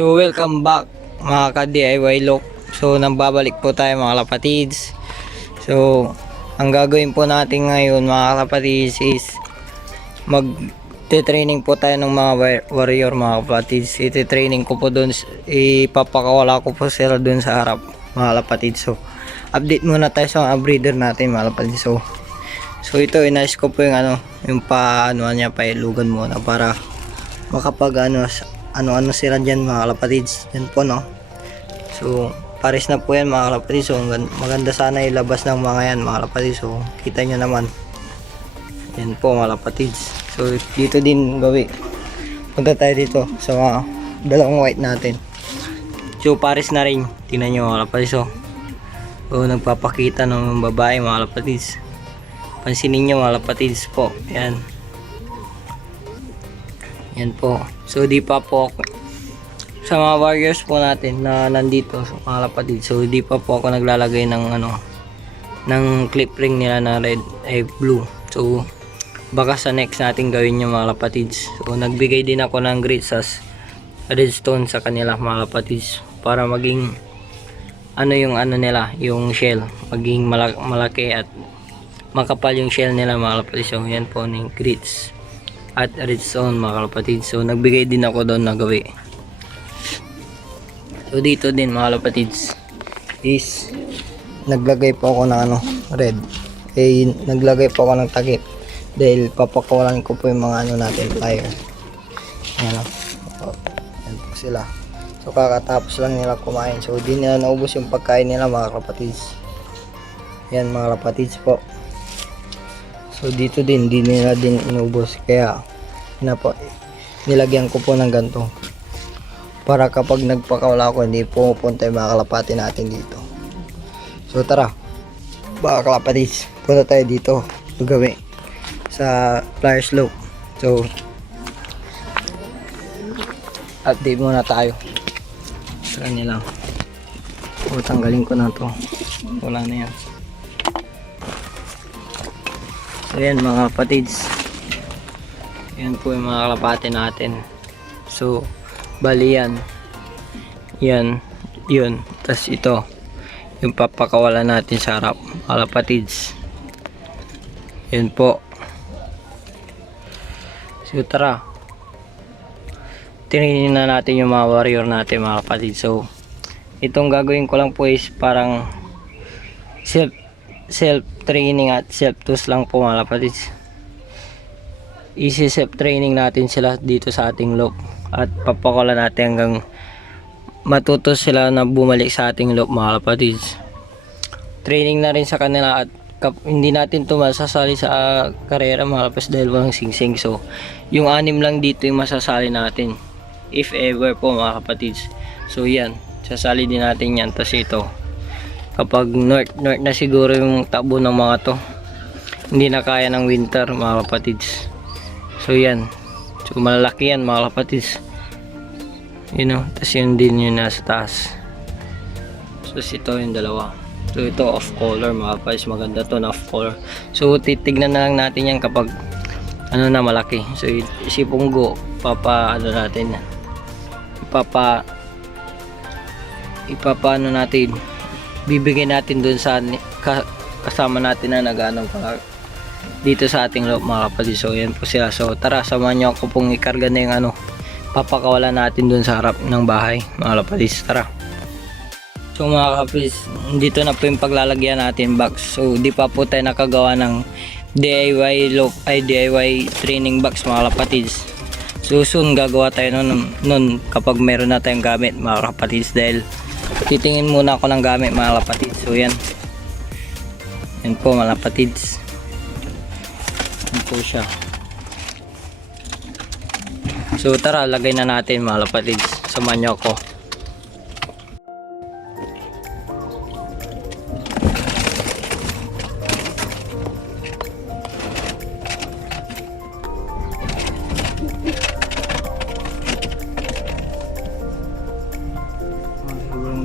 So welcome back mga ka-DIY look. So nagbabalik po tayo mga kapatids. So ang gagawin po natin ngayon mga kapatids is mag-training po tayo ng mga warrior mga kapatids. Iti-training ko po doon, ipapakawala ko po sila doon sa harap mga kapatids. So update muna tayo sa mga breeder natin mga kapatids. So ito inayos ko po yung paano niya, pailugan muna para makapag ano sila dyan mga kapatids. Yan po no. So pares na po yan mga kapatids. So maganda sana ilabas ng mga yan mga kapatids. So kita nyo naman. Yan po mga kapatids. So dito din gawi. Punta tayo dito sa mga dalawang white natin. So pares na rin. Tingnan nyo mga kapatids. So nagpapakita ng babae mga kapatids. Pansinin nyo mga kapatids po. Yan. Yan po. So di pa po sa mga warriors po natin na nandito so, mga kapatid. So di pa po ako naglalagay ng ng clip ring nila na red ay blue. So baka sa next natin gawin yung mga kapatids. So nagbigay din ako ng grits as redstone sa kanila mga kapatids para maging yung nila, yung shell maging malaki at makapal yung shell nila mga kapatids. So yan po ng grits at redstone mga kapatid. So nagbigay din ako doon na gawi. So dito din mga kapatids is naglagay po ako ng red. Naglagay po ako ng takip dahil papakawalan ko po yung mga natin fire. Ayan po sila. So kakatapos lang nila kumain. So di nila naubos yung pagkain nila mga kapatids. Yan mga kapatids po. So dito din, di nila din inubos. Kaya nilagyan ko po ng ganito. Para kapag nagpakawala ako, hindi pupunta yung mga kalapati natin dito. So tara, mga kalapatids, punta tayo dito. Gagawin sa flyer slope. So update muna tayo. Tara nila. O tanggalin ko na to. Wala na yan. So yan mga kapatids. Yan po yung mga kalapate natin. So bali yan. Yan. Yun. Tapos ito. Yung papakawalan natin sa harap. Mga kapatids. Yan po. So tara. Tingnan na natin yung mga warrior natin mga kapatids. So itong gagawin ko lang po is parang self training at self tools lang po mga kapatids. Easy self training natin sila dito sa ating loop at papakawalan natin hanggang matuto sila na bumalik sa ating loop mga kapatids. Training na rin sa kanila at hindi natin ito masasali sa karera mga kapatids dahil walang singsing. So yung 6 lang dito yung masasali natin if ever po mga kapatids. So yan, sasali din natin yan. Tapos ito kapag north na siguro yung takbo ng mga to, hindi na kaya ng winter mga kapatids. So yan, so malalaki yan mga kapatids, tapos yun din yung nasa taas. So ito yung dalawa. So ito off color mga kapatids, maganda to na off color. So titignan na lang natin yan kapag na malaki. So si Punggo natin natin bibigyan natin dun sa kasama natin na nag-anong dito sa ating loob mga kapatid. So yan po sila. So tara, samahan nyo ako pong ikarga na yung papakawala natin dun sa harap ng bahay mga kapatid. Tara. So mga kapatid, dito na po yung paglalagyan natin box. So di pa po tayo nakagawa ng DIY training box mga kapatid. So soon gagawa tayo nun kapag meron na tayong gamit mga kapatid, dahil titingin muna ako ng gamit mga kapatid. So yan po mga kapatid, yan po siya. So tara, lagay na natin mga kapatid, samahan nyo ako.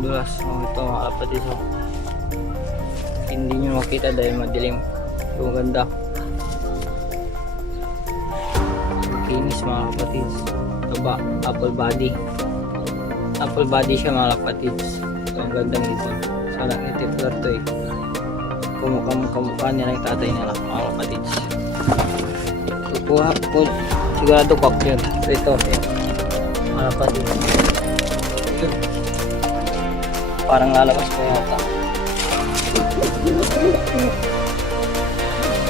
Dulas. Ito mga kapatid, hindi nyo makita dahil madilim. So ganda, kinis mga kapatid. Ito ba, apple body. Apple body siya mga kapatids. So, ang ganda nito. Sana itiplar to eh. Kamukha nila yung tatay nila mga kapatids. So, kuha po. Sigurado cock yun. So, ito. Eh, mga kapatids. Yun. Parang lalabas ko yata.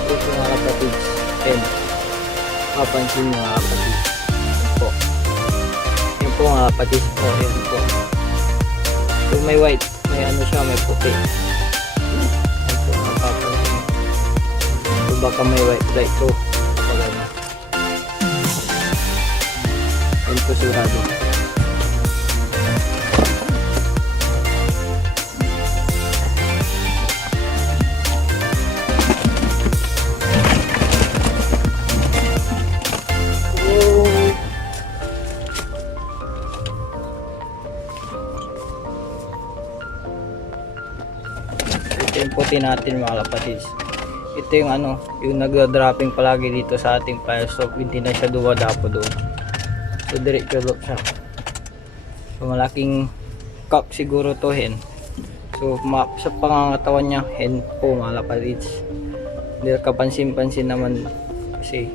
Ito mga kapatids. And, mapansin nyo mga kapatids. Po. Yun po mga kapatids po. Yun po. So may white. May ano siya. May puti. Yun po mga papansin. So baka may white light to. Pag ano. Yun po sigurado. Ito yung puti natin mga kapatids. Ito yung ano, yung nag-dropping palagi dito sa ating fire stop. Hindi na siya duwadapo doon. So diretso loop siya. So malaking cup siguro to hen. So sa pangangatawan niya hen po mga kapatids. Hindi kapansin-pansin naman kasi.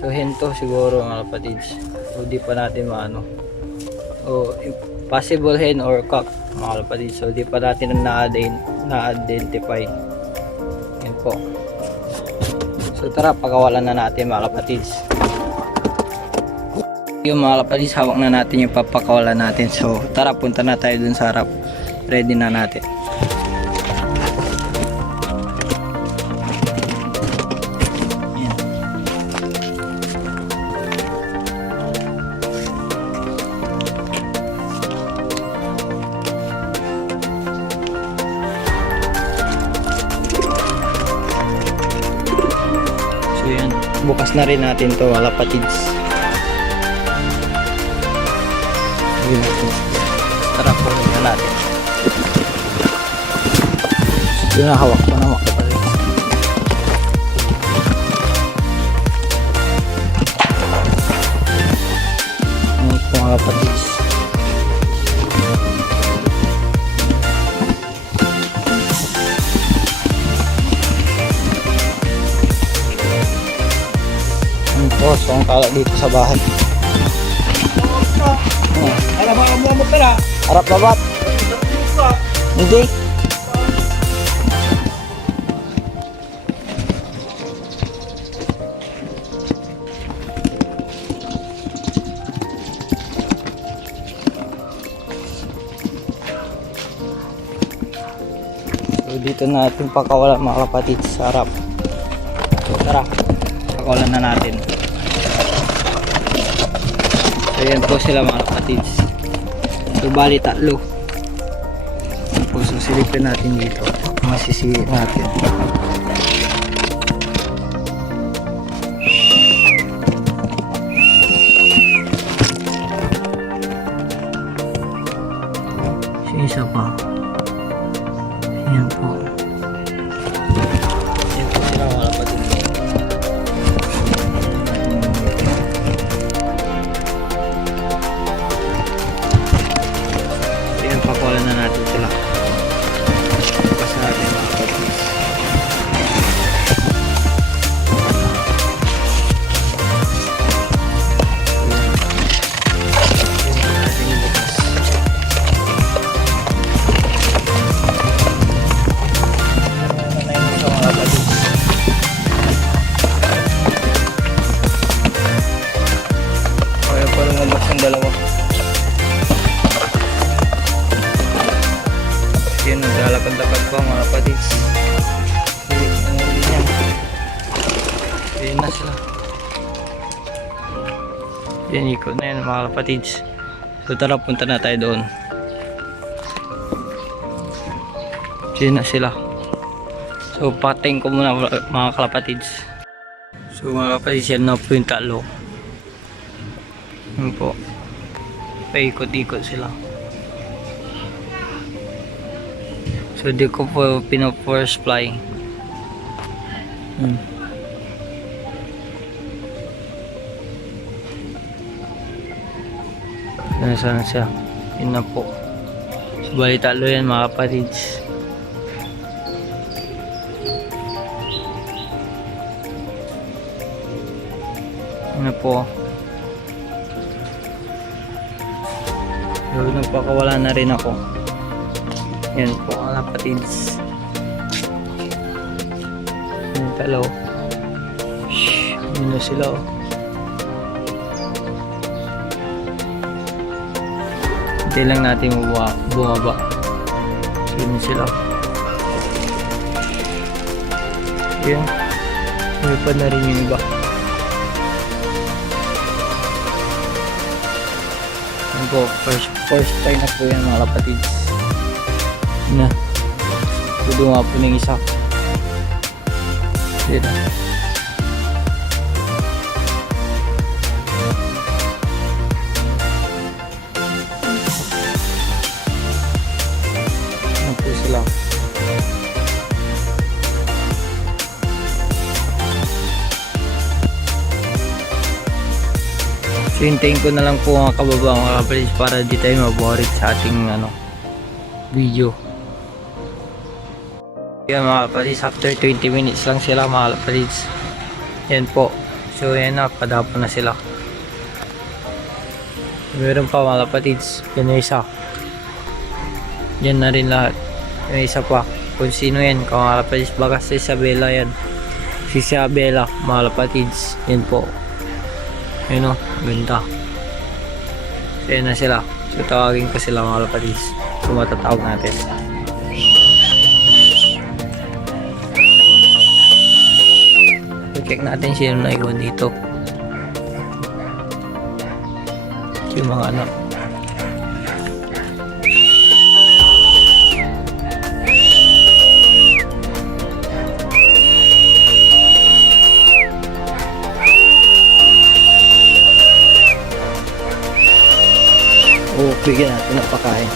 So hen to siguro mga kapatids. So di pa natin maano. O possible hen or cock mga kapatids. So di pa natin na-identify. Yan po. So tara, pagawalan na natin mga kapatids. Yung mga kapatids, hawak na natin yung papakawalan natin. So tara, punta na tayo dun sa harap. Ready na natin. Yan. So yan, bukas na rin natin to mga kapatids. Tara po na natin. Ito na, hawak ko na mga kapatids. Ano po mga kapatids. Ano po, so ang kala dito sa bahay. Alam mo pala. Harap babat. Hindi. So dito natin pakawalan mga kapatids sa harap. So tara, pakawalan na natin. So yan po sila mga kapatids. So bali tatlo. Yan po, so silipin natin dito. Masisihi natin. So isa pa. Yan po. Yan po sila mga kapatids. Pakawalan na natin sila. Pas natin mga kapatids. Kaya pa lumabas yung dalawa. Yan, naglalakad-lakad pa mga kapatids. Yan na sila. Yan, ikot na yan mga kapatids. So tara, punta na tayo doon. Yan na sila. So patayin ko muna mga kapatids. So mga kapatids, yan na po yung talo. Yan po. Paikot-ikot sila. So di ko po pino-force fly. Nasaan siya? Yun na po. So, bali talo yan mga kapatids. Yun na po. So, nagpakawala na rin ako. Yan po mga kapatids. Yung talo. Shhh, yun na sila oh. Hindi lang natin bumaba. Yun na sila. Yan. May pa na rin yung iba. Yan po, first try na po yan mga kapatids. Na. Tudo nga po ng isa. Yan na. Yan po sila. So hintayin ko na lang po mga kababa mga kapatids para di tayo maborit sa ating video. Yan mga kapatids, after 20 minutes lang sila mga kapatids. Yan po. So yan na, padapo na sila. Meron pa mga kapatids. Yan yung isa. Yan na rin lahat. Yung isa pa. Kung sino yan, mga kapatids, baka si Isabela yan. Si Isabela mga kapatids. Yan po. Yun o, ganda. So yan na sila. So tawagin ko sila mga kapatids. So matatawag natin. So check natin sino na iwan dito. Yung mga anak. Bigyan natin ng pakain.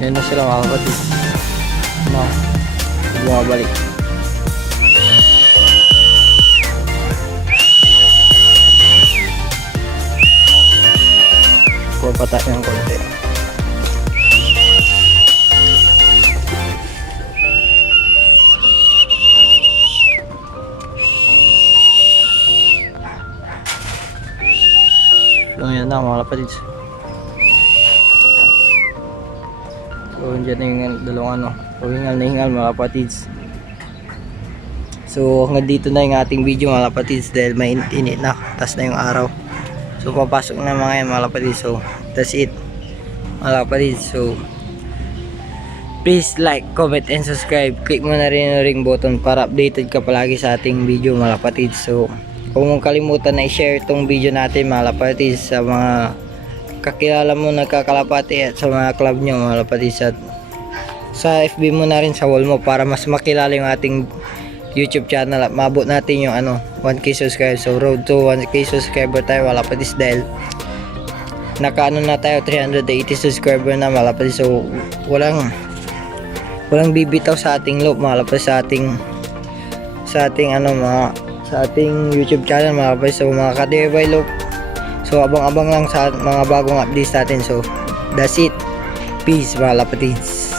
Yan na sila mga kapatid. Bumabalik. Kuha pa tayo ng konti. So yan na mga kapatid. So dyan na yung dalawang so hingal na hingal mga kapatids. So hanggang dito na yung ating video mga kapatids dahil mainit na, tas na yung araw. So papasok na mga yan mga kapatids. So that's it mga kapatids. So please like, comment, and subscribe. Click mo na rin yung ring button para updated ka palagi sa ating video mga kapatids. So huwag mong kalimutan na i-share itong video natin mga kapatids sa mga kakilala mo nagkakalapati at sa mga club nyo mga kapatids, at sa FB mo na rin, sa wall mo, para mas makilala yung ating YouTube channel at mabot natin yung 1k subscriber. So road to 1k subscriber tayo mga kapatids dahil nakaano na tayo 380 subscriber na mga kapatids. So walang bibitaw sa ating loob mga kapatids, sa ating YouTube channel mga kapatid. So mga ka-DIY loop, so abang-abang lang sa mga bagong updates natin. So that's it. Peace mga kapatids.